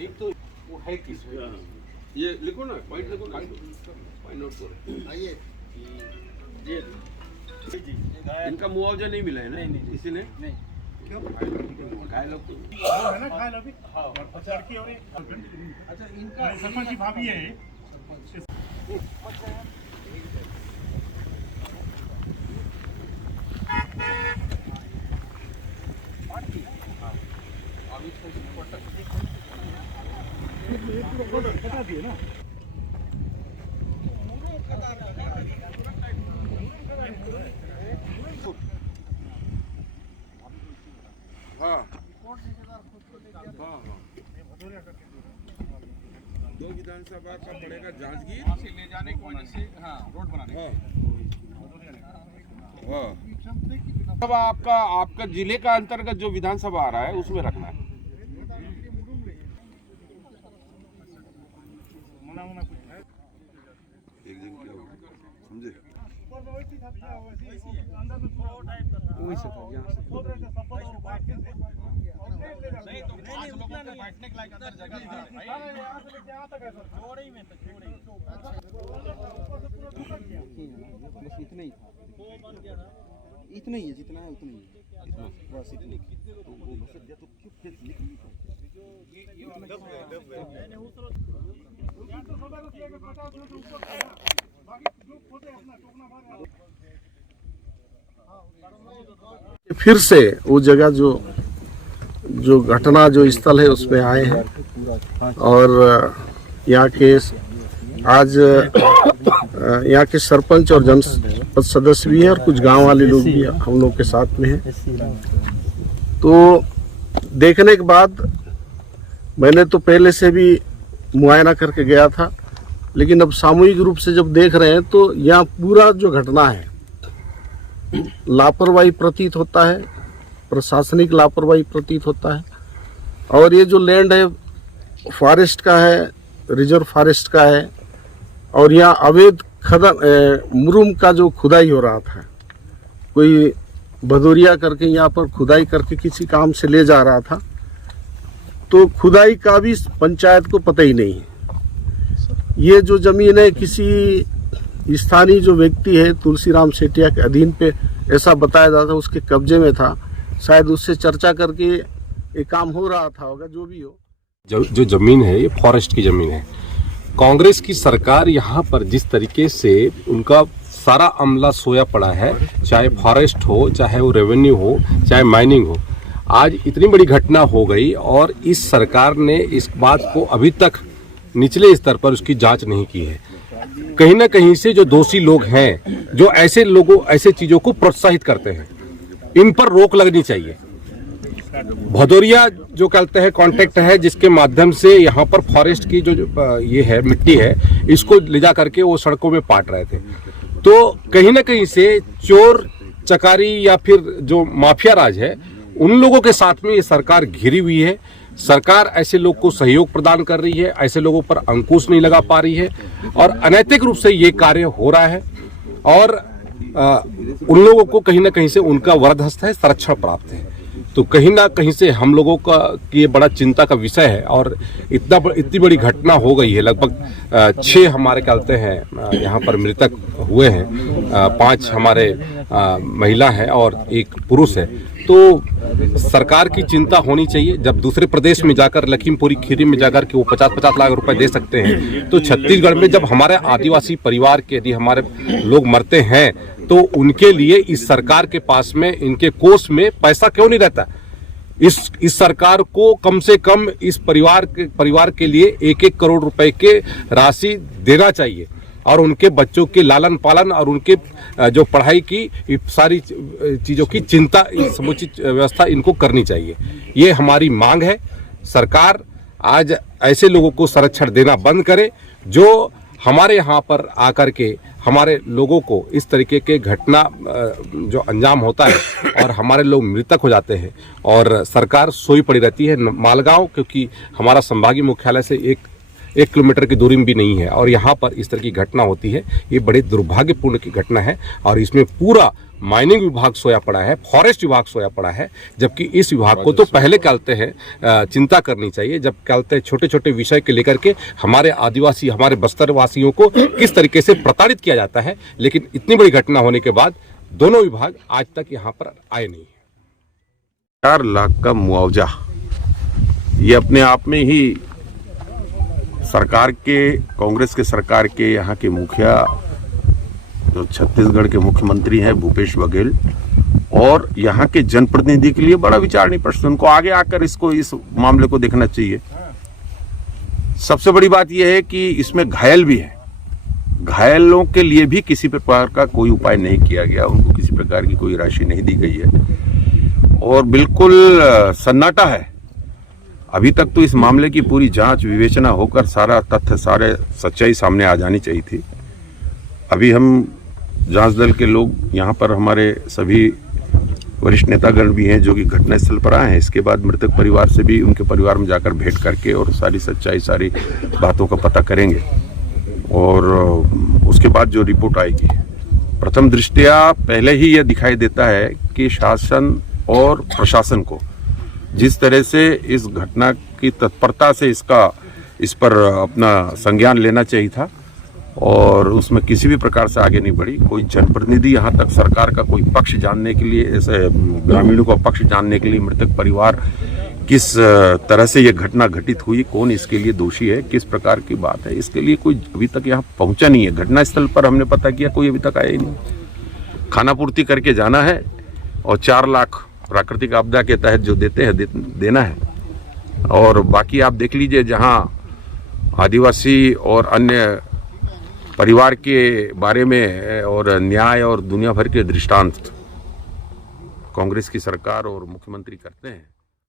एक तो वो है किस ये लिखो ना, पॉइंट लिखो, पॉइंट नोट करो। आइए जी जी, इनका मुआवजा नहीं मिला है ना? नहीं, किसी ने नहीं। क्यों? घायल लोग है ना, घायल अभी। हाँ, लड़की और अच्छा इनका सरपंच की भाभी है। बता दिए ना। हाँ दो विधानसभा का पड़ेगा जांजगीर से ले जाने की वजह से, हाँ रोड बनाने। अब आपका जिले का अंतर्गत जो विधानसभा आ रहा है उसमें रखना है। एक दिन क्या होगा समझे? वही से था यहाँ नहीं तो पांच लोगों को बैठने के लायक अंदर जगह था भाई। यहाँ से लेके यहाँ तक है सर, छोड़े ही में तो छोड़े ही। बस इतना ही था, इतना ही है, जितना है उतना ही है, बस इतना ही। तो वो बस गया तो क्यों फिर लिख नहीं पाए? फिर से वो जगह जो घटना जो स्थल है उसमें आए हैं और यहाँ के आज यहाँ के सरपंच और जनपद सदस्य भी हैं और कुछ गांव वाले लोग भी हम लोग के साथ में हैं। तो देखने के बाद मैंने तो पहले से भी मुआयना करके गया था, लेकिन अब सामूहिक रूप से जब देख रहे हैं तो यहाँ पूरा जो घटना है लापरवाही प्रतीत होता है, प्रशासनिक लापरवाही प्रतीत होता है। और ये जो लैंड है फॉरेस्ट का है, रिजर्व फॉरेस्ट का है और यहाँ अवैध खदान मुरुम का जो खुदाई हो रहा था, कोई भदौरिया करके यहाँ पर खुदाई करके किसी काम से ले जा रहा था, तो खुदाई का भी पंचायत को पता ही नहीं है। ये जो जमीन है किसी स्थानीय जो व्यक्ति है तुलसीराम सेठिया के अधीन पे ऐसा बताया जाता, उसके कब्जे में था, शायद उससे चर्चा करके ये काम हो रहा था होगा, जो भी हो। जो जमीन है ये फॉरेस्ट की जमीन है। कांग्रेस की सरकार यहाँ पर जिस तरीके से उनका सारा अमला सोया पड़ा है, चाहे फॉरेस्ट हो, चाहे वो रेवेन्यू हो, चाहे माइनिंग हो, आज इतनी बड़ी घटना हो गई और इस सरकार ने इस बात को अभी तक निचले स्तर पर उसकी जांच नहीं की है। कहीं ना कहीं से जो दोषी लोग हैं, जो ऐसे चीजों को प्रोत्साहित करते हैं, इन पर रोक लगनी चाहिए। भदौरिया जो कहते हैं कॉन्ट्रैक्ट है जिसके माध्यम से यहाँ पर फॉरेस्ट की जो ये है मिट्टी है, इसको ले जा करके वो सड़कों में पाट रहे थे। तो कहीं ना कहीं से चोर चकारी या फिर जो माफिया राज है, उन लोगों के साथ में ये सरकार घिरी हुई है। सरकार ऐसे लोग को सहयोग प्रदान कर रही है, ऐसे लोगों पर अंकुश नहीं लगा पा रही है और अनैतिक रूप से ये कार्य हो रहा है और उन लोगों को कहीं ना कहीं से उनका वरद हस्त है, संरक्षण प्राप्त है। तो कहीं ना कहीं से हम लोगों का ये बड़ा चिंता का विषय है और इतनी बड़ी घटना हो गई है। लगभग 6 हमारे कहते हैं यहाँ पर मृतक हुए हैं, 5 हमारे महिला है और 1 पुरुष है। तो सरकार की चिंता होनी चाहिए। जब दूसरे प्रदेश में जाकर लखीमपुरी खीरी में जाकर के वो 50-50 लाख रुपए दे सकते हैं, तो छत्तीसगढ़ में जब हमारे आदिवासी परिवार के यदि हमारे लोग मरते हैं तो उनके लिए इस सरकार के पास में, इनके कोष में पैसा क्यों नहीं रहता? इस सरकार को कम से कम इस परिवार के लिए 1-1 करोड़ रुपए के राशि देना चाहिए और उनके बच्चों के लालन पालन और उनके जो पढ़ाई की सारी चीज़ों की चिंता, समुचित व्यवस्था इनको करनी चाहिए। ये हमारी मांग है। सरकार आज ऐसे लोगों को संरक्षण देना बंद करे जो हमारे यहाँ पर आकर के हमारे लोगों को इस तरीके के घटना जो अंजाम होता है और हमारे लोग मृतक हो जाते हैं और सरकार सोई पड़ी रहती है। मालगांव, क्योंकि हमारा संभागीय मुख्यालय से 1 1 किलोमीटर की दूरी में भी नहीं है, और यहाँ पर इस तरह की घटना होती है। ये बड़े दुर्भाग्यपूर्ण की घटना है, और इसमें पूरा माइनिंग विभाग सोया पड़ा है, फॉरेस्ट विभाग सोया पड़ा है, जबकि इस विभाग को तो पहले कहते हैं चिंता करनी चाहिए, जब कहते हैं छोटे छोटे विषय के लेकर के हमारे आदिवासी, हमारे बस्तर वासियों को किस तरीके से प्रताड़ित किया जाता है। लेकिन इतनी बड़ी घटना होने के बाद दोनों विभाग आज तक यहाँ पर आए नहीं। 4 लाख का मुआवजा, ये अपने आप में ही सरकार के, कांग्रेस के सरकार के यहाँ के मुखिया, जो छत्तीसगढ़ के मुख्यमंत्री हैं भूपेश बघेल, और यहाँ के जनप्रतिनिधि के लिए बड़ा विचारणीय प्रश्न। उनको आगे आकर इस मामले को देखना चाहिए। सबसे बड़ी बात यह है कि इसमें घायल भी है। घायलों के लिए भी किसी प्रकार का कोई उपाय नहीं किया गया, उनको किसी प्रकार की कोई राशि नहीं दी गई है, और बिल्कुल सन्नाटा है। अभी तक तो इस मामले की पूरी जांच विवेचना होकर सारा तथ्य, सारे सच्चाई सामने आ जानी चाहिए थी। अभी हम जांच दल के लोग यहाँ पर, हमारे सभी वरिष्ठ नेतागण भी हैं जो कि घटनास्थल पर आए हैं। इसके बाद मृतक परिवार से भी, उनके परिवार में जाकर भेंट करके और सारी सच्चाई, सारी बातों का पता करेंगे, और उसके बाद जो रिपोर्ट आएगी, प्रथम दृष्टया पहले ही यह दिखाई देता है कि शासन और प्रशासन को जिस तरह से इस घटना की तत्परता से इस पर अपना संज्ञान लेना चाहिए था, और उसमें किसी भी प्रकार से आगे नहीं बढ़ी। कोई जनप्रतिनिधि यहाँ तक सरकार का कोई पक्ष जानने के लिए, ऐसे ग्रामीणों का पक्ष जानने के लिए, मृतक परिवार किस तरह से ये घटना घटित हुई, कौन इसके लिए दोषी है, किस प्रकार की बात है, इसके लिए कोई अभी तक यहाँ पहुँचा नहीं है। घटनास्थल पर हमने पता किया, कोई अभी तक आया ही नहीं। खाना पूर्ति करके जाना है, और 4 लाख प्राकृतिक आपदा के तहत जो देते हैं देना है, और बाकी आप देख लीजिए जहाँ आदिवासी और अन्य परिवार के बारे में और न्याय और दुनिया भर के दृष्टांत कांग्रेस की सरकार और मुख्यमंत्री करते हैं।